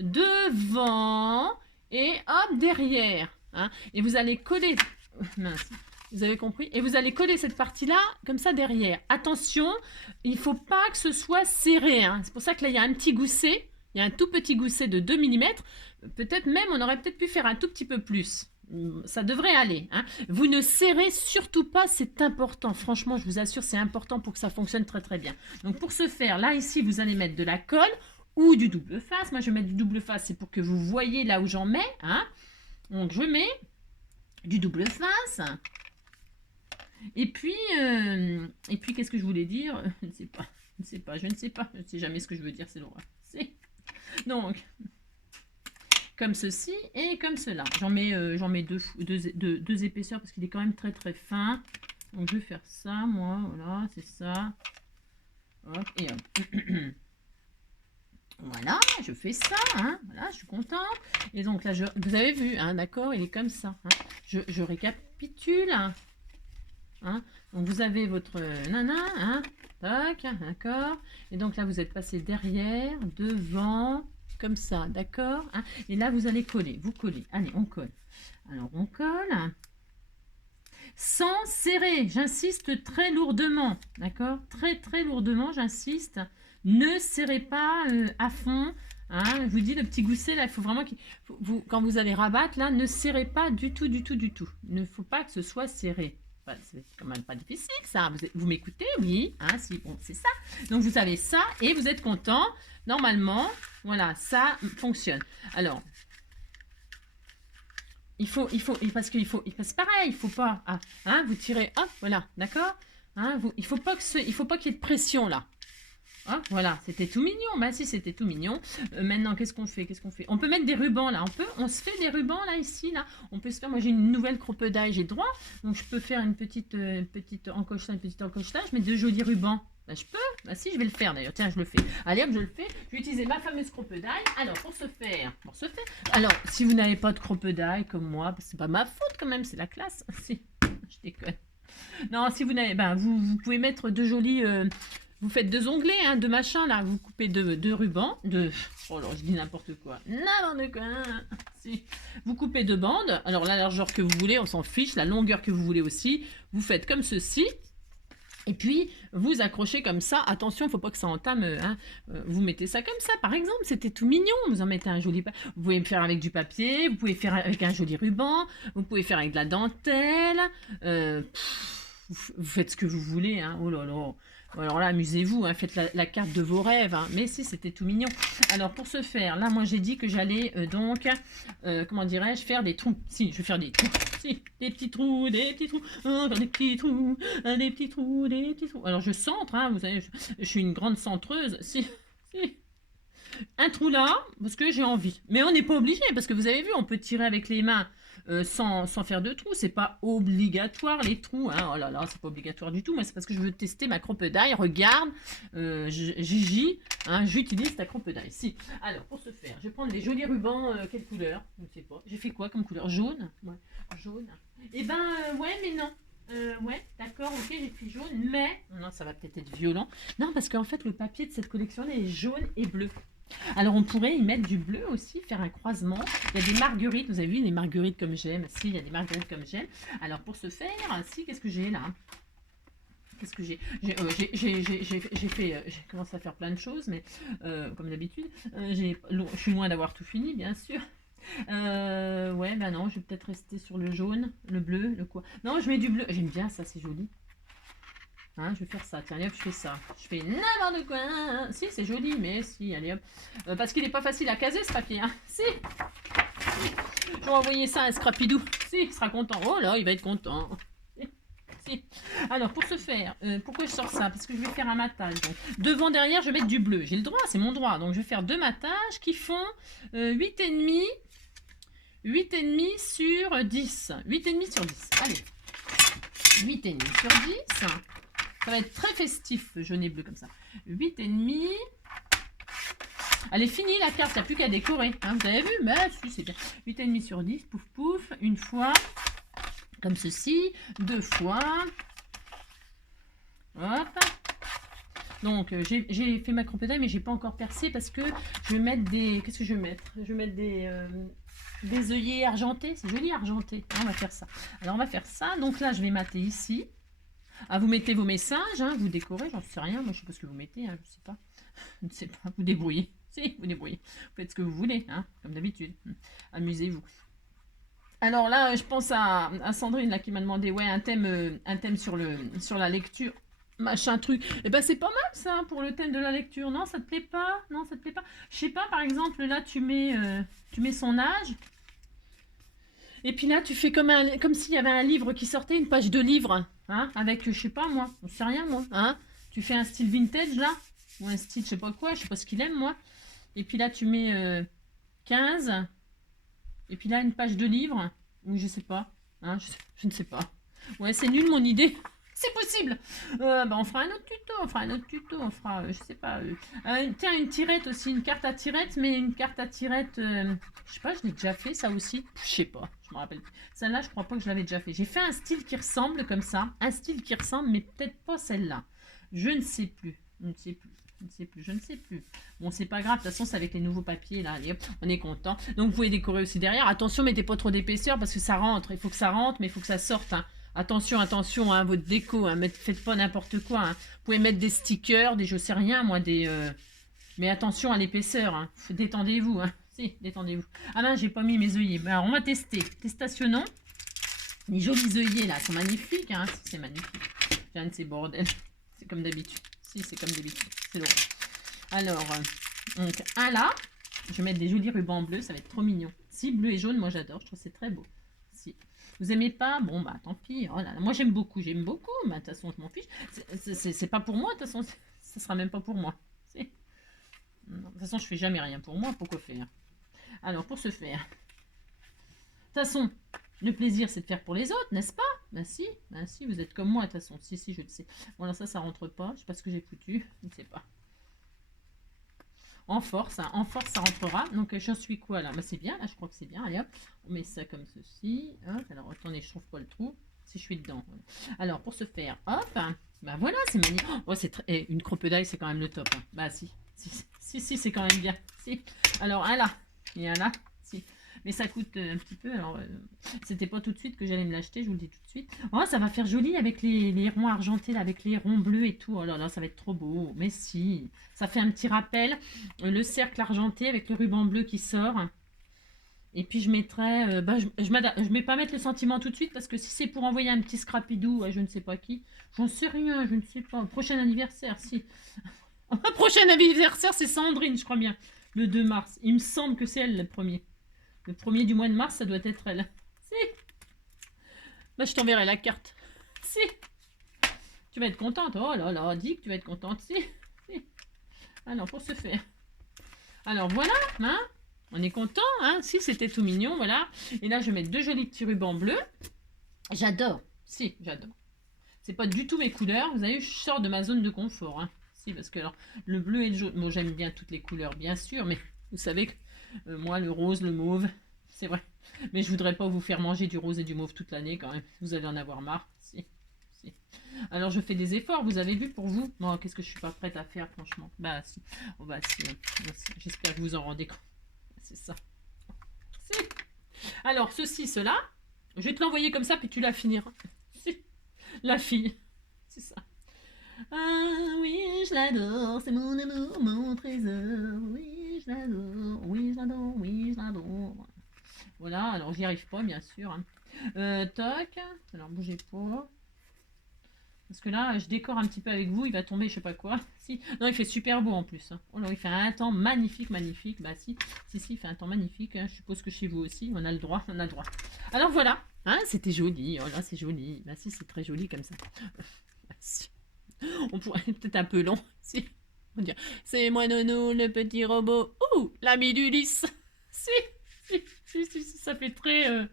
devant, et hop, derrière. Hein. Et vous allez coller... Mince. Vous avez compris? Et vous allez coller cette partie-là, comme ça, derrière. Attention, il ne faut pas que ce soit serré. Hein. C'est pour ça que là, il y a un petit gousset. Il y a un tout petit gousset de 2 mm. Peut-être même, on aurait peut-être pu faire un tout petit peu plus. Ça devrait aller. Hein. Vous ne serrez surtout pas, c'est important. Franchement, je vous assure, c'est important pour que ça fonctionne très, très bien. Donc, pour ce faire, là, ici, vous allez mettre de la colle ou du double face. Moi, je vais mettre du double face, c'est pour que vous voyez là où j'en mets. Hein. Donc, je mets du double face. Et puis qu'est-ce que je voulais dire? Je ne sais pas. Je ne sais jamais ce que je veux dire, c'est l'horreur. Donc, comme ceci et comme cela. J'en mets deux épaisseurs parce qu'il est quand même très très fin. Donc, je vais faire ça, moi. Voilà, c'est ça. Hop, et hop. Voilà, je fais ça. Hein, voilà, je suis contente. Et donc là, vous avez vu, hein, d'accord, il est comme ça. Hein. Je récapitule. Hein, donc vous avez votre nana, hein, tac, d'accord. Et donc là, vous êtes passé derrière, devant, comme ça, d'accord, hein. Et là, vous allez coller, vous collez. Allez, on colle. Alors, on colle. Sans serrer, j'insiste très lourdement, d'accord? Très, très lourdement, j'insiste. Ne serrez pas à fond. Hein, je vous dis, le petit gousset, là, il faut vraiment qu'il... quand vous allez rabattre, là, ne serrez pas du tout, du tout, du tout. Il ne faut pas que ce soit serré. Enfin, c'est quand même pas difficile, ça. Vous m'écoutez? Oui, hein, si, bon, c'est ça. Donc, vous avez ça et vous êtes content. Normalement, voilà, ça fonctionne. Alors, c'est pareil, il faut pas, hein, vous tirez, hop, voilà, d'accord, hein, il faut pas qu'il y ait de pression là. Ah, voilà, c'était tout mignon. Bah si, c'était tout mignon. Maintenant, qu'est-ce qu'on fait? On peut mettre des rubans là. On se fait des rubans là, ici, là. On peut se faire. Moi, j'ai une nouvelle cropedaille, j'ai droit. Donc, je peux faire une petite encochetage, Je mets de jolis rubans. Bah, je peux. Bah si, je vais le faire d'ailleurs. Tiens, je le fais. Allez, hop, je le fais. Je vais utiliser ma fameuse cropedaille. Alors, pour ce faire. Alors, si vous n'avez pas de cropedaille comme moi, c'est pas ma faute quand même, c'est la classe. Si, je déconne. Non, si vous n'avez, vous pouvez mettre de jolis. Vous faites deux onglets, hein, deux machins là. Vous coupez deux rubans, oh là, je dis n'importe quoi. Si. Vous coupez deux bandes. Alors la largeur que vous voulez, on s'en fiche. La longueur que vous voulez aussi. Vous faites comme ceci. Et puis, vous accrochez comme ça. Attention, il ne faut pas que ça entame. Hein. Vous mettez ça comme ça, par exemple. C'était tout mignon. Vous en mettez un joli... Vous pouvez le faire avec du papier. Vous pouvez faire avec un joli ruban. Vous pouvez faire avec de la dentelle. Vous faites ce que vous voulez. Hein. Oh là là. Alors là, amusez-vous. Hein. Faites la carte de vos rêves. Hein. Mais si, c'était tout mignon. Alors, pour ce faire, là, moi, j'ai dit que j'allais comment dirais-je, faire des trous. Si, je vais faire des trous. Si, des petits trous, encore des petits trous, des petits trous, des petits trous. Alors, je centre, hein, vous savez, je suis une grande centreuse. Si. Un trou là, parce que j'ai envie. Mais on n'est pas obligé, parce que vous avez vu, on peut tirer avec les mains sans faire de trous. C'est pas obligatoire, les trous. Hein. Oh là là, c'est pas obligatoire du tout. Moi, c'est parce que je veux tester ma cropedaille. Regarde, Gigi, hein, j'utilise ta cropedaille. Si. Alors, pour ce faire, je vais prendre les jolis rubans. Quelle couleur? Je ne sais pas. J'ai fait quoi comme couleur? Jaune? Ouais, jaune. Eh ben, ouais, mais non. Ouais, d'accord, ok, j'ai fait jaune, mais... Non, ça va peut-être être violent. Non, parce qu'en fait, le papier de cette collection est jaune et bleu. Alors, on pourrait y mettre du bleu aussi, faire un croisement. Il y a des marguerites, vous avez vu, les marguerites comme j'aime. Si, il y a des marguerites comme j'aime. Alors, pour ce faire, si, qu'est-ce que j'ai là? Qu'est-ce que j'ai j'ai commencé à faire plein de choses, mais comme d'habitude, je suis loin d'avoir tout fini, bien sûr. Ouais, ben non, je vais peut-être rester sur le jaune, le bleu, le quoi. Non, je mets du bleu. J'aime bien ça, c'est joli. Hein, je vais faire ça. Tiens, allez hop, je fais ça. Je fais n'importe quoi. Si, c'est joli, mais si, allez hop. Parce qu'il n'est pas facile à caser ce papier. Hein. Si. Je vais envoyer ça à un Scrapidou. Si, il sera content. Oh là, il va être content. Si. Alors, pour ce faire, pourquoi je sors ça? Parce que je vais faire un matage. Donc, devant, derrière, je vais mettre du bleu. J'ai le droit, c'est mon droit. Donc, je vais faire deux matages qui font 8,5. 8,5 sur 10. 8,5 sur 10. Allez. 8,5 sur 10. Ça va être très festif, jaune et bleu comme ça. 8,5. Elle est finie la carte, il n'y a plus qu'à décorer. Hein, vous avez vu? Mais si, c'est bien. 8,5 sur 10. Pouf, pouf. Une fois. Comme ceci. Deux fois. Hop. Donc, j'ai fait ma cropedaille, mais j'ai pas encore percé parce que je vais mettre des... Qu'est-ce que je vais mettre? Je vais mettre des œillets argentés. C'est joli argenté. On va faire ça. Alors, on va faire ça. Donc là, je vais mater ici. Ah, vous mettez vos messages, hein, vous décorez, j'en sais rien. Moi, je sais pas ce que vous mettez, hein, je sais pas. Je ne sais pas, vous débrouillez. Si, vous débrouillez. Vous faites ce que vous voulez, hein, comme d'habitude. Amusez-vous. Alors là, je pense à Sandrine là, qui m'a demandé ouais, un thème sur la lecture. Machin truc. Et ben c'est pas mal ça pour le thème de la lecture. Non, ça te plaît pas? Non, ça te plaît pas? Je sais pas, par exemple, là, tu mets son âge. Et puis là, tu fais comme s'il y avait un livre qui sortait, une page de livre, hein, avec, je sais pas moi, on sait rien moi, hein. Tu fais un style vintage là, ou un style je sais pas quoi, je sais pas ce qu'il aime moi. Et puis là, tu mets 15, et puis là, une page de livre, ou je sais pas, hein, je ne sais pas. Ouais, c'est nul mon idée. C'est possible. On fera un autre tuto, on fera, je sais pas. Tiens, une tirette aussi, une carte à tirette, mais une carte à tirette, je sais pas, je l'ai déjà fait ça aussi. Je sais pas, je me rappelle plus. Celle-là, je crois pas que je l'avais déjà fait. J'ai fait un style qui ressemble comme ça, un style qui ressemble, mais peut-être pas celle-là. Je ne sais plus. Je ne sais plus. Je ne sais plus. Je ne sais plus. Bon, c'est pas grave. De toute façon, c'est avec les nouveaux papiers, là. Allez, hop, on est content. Donc, vous pouvez décorer aussi derrière. Attention, mettez pas trop d'épaisseur parce que ça rentre. Il faut que ça rentre, mais il faut que ça sorte. Hein. Attention, attention, hein, votre déco. Hein. Faites pas n'importe quoi. Hein. Vous pouvez mettre des stickers, des je sais rien, moi, des... Mais attention à l'épaisseur. Hein. Détendez-vous. Hein. Si, détendez-vous. Ah non, j'ai pas mis mes œillets. Alors, on va tester. Testationnons. Les jolis œillets, là, sont magnifiques. Hein. C'est magnifique. J'ai un de ces bordels. C'est comme d'habitude. Si, c'est comme d'habitude. C'est l'autre. Alors, donc, un là. Je vais mettre des jolis rubans bleus. Ça va être trop mignon. Si, bleu et jaune, moi, j'adore. Je trouve que c'est très beau. Si. Vous aimez pas? Bon, bah, tant pis. Oh là là. Moi, j'aime beaucoup. J'aime beaucoup. Mais de toute façon, je m'en fiche. C'est pas pour moi. De toute façon, ça sera même pas pour moi. Si. De toute façon, je fais jamais rien pour moi. Pourquoi faire? Alors, pour ce faire. De toute façon, le plaisir, c'est de faire pour les autres, n'est-ce pas? Ben si, vous êtes comme moi, de toute façon. Si, je le sais. Bon, alors ça rentre pas. Je sais pas ce que j'ai foutu. Je ne sais pas. En force, hein. En force, ça rentrera. Donc, j'en suis quoi, là? Ben, c'est bien, là, je crois que c'est bien. Allez, hop. On met ça comme ceci. Hop. Alors, attendez, je trouve pas le trou. Si je suis dedans. Alors, pour ce faire, hop. Ben, voilà, c'est magnifique. Oh, c'est très... une crocodile, c'est quand même le top. Hein. Bah, si. Si, c'est quand même bien. Si. Alors, un là. Et un là. Si. Mais ça coûte un petit peu. Alors, c'était pas tout de suite que j'allais me l'acheter, je vous le dis tout de suite. Oh, ça va faire joli avec les ronds argentés, là, avec les ronds bleus et tout. Oh là là, ça va être trop beau. Mais si. Ça fait un petit rappel. Le cercle argenté avec le ruban bleu qui sort. Et puis, je mettrai... je vais pas mettre le sentiment tout de suite parce que si c'est pour envoyer un petit scrapidou à je ne sais pas qui, j'en sais rien, je ne sais pas. Prochain anniversaire, si. Prochain anniversaire, c'est Sandrine, je crois bien. Le 2 mars. Il me semble que c'est elle le premier. Le premier du mois de mars, ça doit être elle. Si. Là, je t'enverrai la carte. Si. Tu vas être contente. Oh là là, dis que tu vas être contente. Si. Alors, pour ce faire. Alors, voilà. Hein. On est content. Hein. Si, c'était tout mignon. Voilà. Et là, je vais mettre deux jolis petits rubans bleus. J'adore. Si, j'adore. C'est pas du tout mes couleurs. Vous avez vu, je sors de ma zone de confort. Hein. Si, parce que alors, le bleu et le jaune. Bon, j'aime bien toutes les couleurs, bien sûr. Mais vous savez que moi, le rose, le mauve, c'est vrai. Mais je voudrais pas vous faire manger du rose et du mauve toute l'année quand même. Vous allez en avoir marre. Si. Alors, je fais des efforts, vous avez vu, pour vous. Bon, qu'est-ce que je suis pas prête à faire, franchement. Bah, si. Oh, bah, si. J'espère que vous en rendez compte. C'est ça. Si. Alors, ceci, cela. Je vais te l'envoyer comme ça, puis tu la finiras. Si. La fille. C'est ça. Ah oui, je l'adore, c'est mon amour, mon trésor. Oui, je l'adore, oui, je l'adore, oui, je l'adore. Voilà, alors j'y arrive pas, bien sûr. Hein. Toc, alors bougez pas. Parce que là, je décore un petit peu avec vous, il va tomber, je sais pas quoi. Si, non, il fait super beau en plus. Hein. Oh là, il fait un temps magnifique, magnifique. Bah si, il fait un temps magnifique. Hein. Je suppose que chez vous aussi, on a le droit, on a le droit. Alors voilà, hein, c'était joli. Oh là, c'est joli. Bah si, c'est très joli comme ça. Bah, si. On pourrait peut-être un peu long. Si. On dirait, c'est moi Nono, le petit robot. Ouh, l'ami d'Ulysse. Si, ça fait très...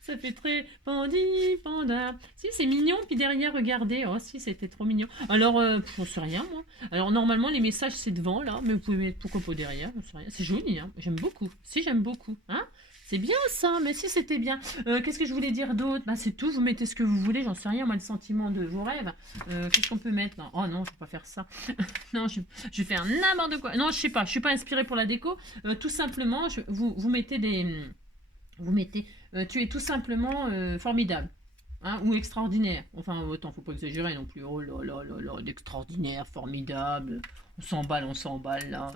Ça fait très pandi, panda. Si, c'est mignon. Puis derrière, regardez. Oh, si, c'était trop mignon. Alors, j'en sais rien, moi. Alors, normalement, les messages, c'est devant, là. Mais vous pouvez mettre pourquoi pas derrière. J'en sais rien. C'est joli, hein. J'aime beaucoup. Si, j'aime beaucoup. Hein. C'est bien, ça. Mais si, c'était bien. Qu'est-ce que je voulais dire d'autre? Bah, c'est tout. Vous mettez ce que vous voulez. J'en sais rien, moi, le sentiment de vos rêves. Qu'est-ce qu'on peut mettre? Non. Oh non, je vais pas faire ça. Non, je vais faire n'importe quoi. Non, je sais pas. Je suis pas inspirée pour la déco. Tout simplement, vous mettez des... tu es tout simplement formidable. Hein, ou extraordinaire. Enfin, autant, faut pas exagérer non plus. Oh là là là là, d'extraordinaire, formidable. On s'emballe là.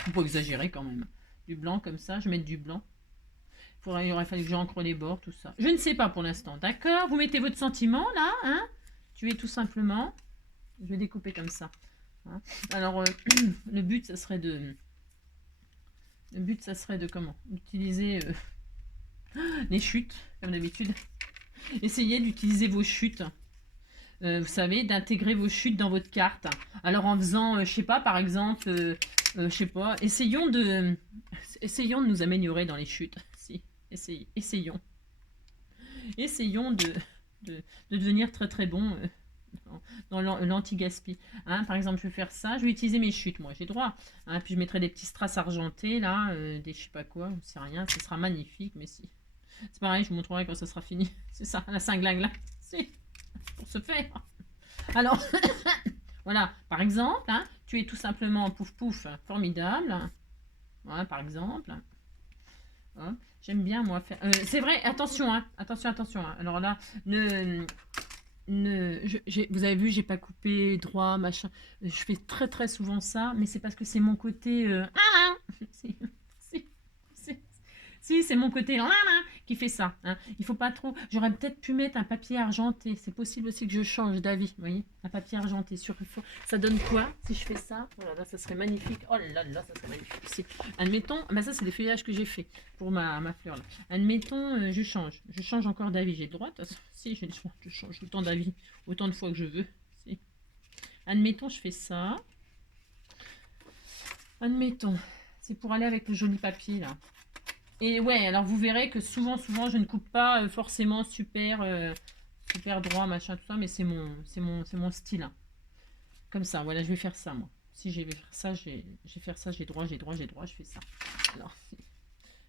Faut pas exagérer quand même. Du blanc comme ça, je vais mettre du blanc. Il aurait fallu que j'encre les bords, tout ça. Je ne sais pas pour l'instant, d'accord? Vous mettez votre sentiment là, hein? Tu es tout simplement. Je vais découper comme ça. Hein. Alors, le but, ça serait de... comment? D'utiliser... les chutes, comme d'habitude. Essayez d'utiliser vos chutes. Vous savez, d'intégrer vos chutes dans votre carte. Alors en faisant, je sais pas, par exemple, je sais pas, essayons de nous améliorer dans les chutes. Si, essayons de devenir très très bon dans l'anti-gaspi. Hein, par exemple, je vais faire ça, je vais utiliser mes chutes, moi, j'ai droit. Hein, puis je mettrai des petits strass argentés, là, des je sais pas quoi, je sais rien, ce sera magnifique, mais si. C'est pareil, je vous montrerai quand ça sera fini. C'est ça, la cinglingue là. Si, pour se faire. Alors, Voilà, par exemple, hein, tu es tout simplement pouf pouf, formidable. Voilà, par exemple. Hein, j'aime bien, moi, faire... c'est vrai, attention, hein, attention, attention. Hein. Alors là, vous avez vu, j'ai pas coupé droit, machin. Je fais très très souvent ça, mais c'est parce que c'est mon côté... si, si, si, si, c'est mon côté qui fait ça. Hein. Il faut pas trop... J'aurais peut-être pu mettre un papier argenté. C'est possible aussi que je change d'avis, vous voyez. Un papier argenté sur le fond. Ça donne quoi si je fais ça? Oh là là, ça serait magnifique. Oh là là, ça serait magnifique aussi. Admettons, bah ça c'est des feuillages que j'ai fait pour ma fleur là. Admettons, je change encore d'avis. J'ai le droit, de toute façon. Si, j'ai le droit, je change autant d'avis, autant de fois que je veux. Si. Admettons, je fais ça. Admettons, c'est pour aller avec le joli papier là. Et ouais, alors vous verrez que souvent, je ne coupe pas forcément super, super droit, machin, tout ça, mais c'est mon style. Hein. Comme ça, voilà, je vais faire ça, moi. Si je vais faire ça, je vais faire ça, j'ai droit, je fais ça. Alors,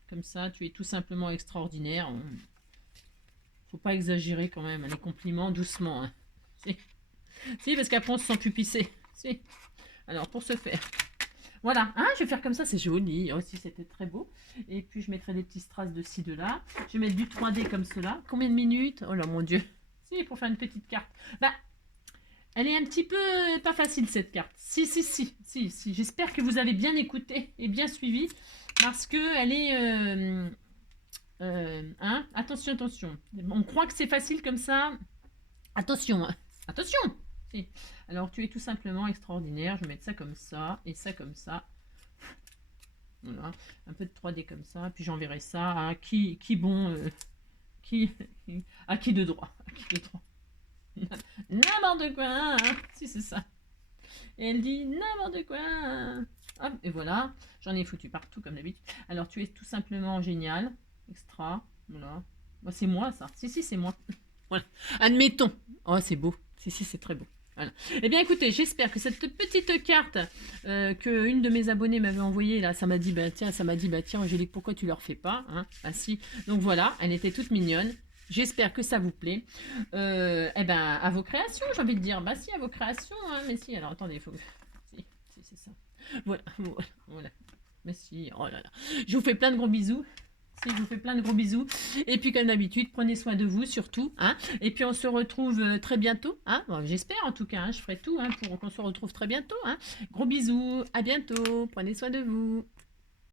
comme ça, tu es tout simplement extraordinaire. Faut pas exagérer quand même, les compliments, doucement. Hein. Si, parce qu'après on se sent pupissé. Si. Alors, pour ce faire... Voilà, hein, je vais faire comme ça, c'est joli. Aussi, c'était très beau. Et puis, je mettrai des petits strass de ci, de là. Je vais mettre du 3D comme cela. Combien de minutes? Oh là, mon Dieu. Si, pour faire une petite carte. Bah, elle est un petit peu pas facile, cette carte. Si. J'espère que vous avez bien écouté et bien suivi. Parce que elle est... hein, attention. On croit que c'est facile comme ça. Attention, hein. Attention. Si. Alors, tu es tout simplement extraordinaire. Je vais mettre ça comme ça et ça comme ça. Voilà. Un peu de 3D comme ça. Puis j'enverrai ça à qui bon... à qui de droit. N'importe quoi. Hein. Si, c'est ça. Et elle dit n'importe quoi. Hop, et voilà. J'en ai foutu partout comme d'habitude. Alors, tu es tout simplement génial. Extra. Voilà. Bah, c'est moi, ça. Si, c'est moi. Voilà. Admettons. Oh, c'est beau. Si, c'est très beau. Voilà. Eh bien, écoutez, j'espère que cette petite carte que une de mes abonnées m'avait envoyée, là, ça m'a dit, tiens, Angélique, pourquoi tu leur fais pas hein. Ah si. Donc voilà, elle était toute mignonne. J'espère que ça vous plaît. Eh ben, à vos créations, j'ai envie de dire. Bah si, à vos créations. Hein, mais si, alors attendez, il faut... Si, c'est ça. Voilà. Mais si, oh là là. Je vous fais plein de gros bisous. Si, je vous fais plein de gros bisous. Et puis, comme d'habitude, prenez soin de vous, surtout. Hein. Et puis, on se retrouve très bientôt. Hein. Bon, j'espère, en tout cas. Hein, je ferai tout hein, pour qu'on se retrouve très bientôt. Hein. Gros bisous. À bientôt. Prenez soin de vous.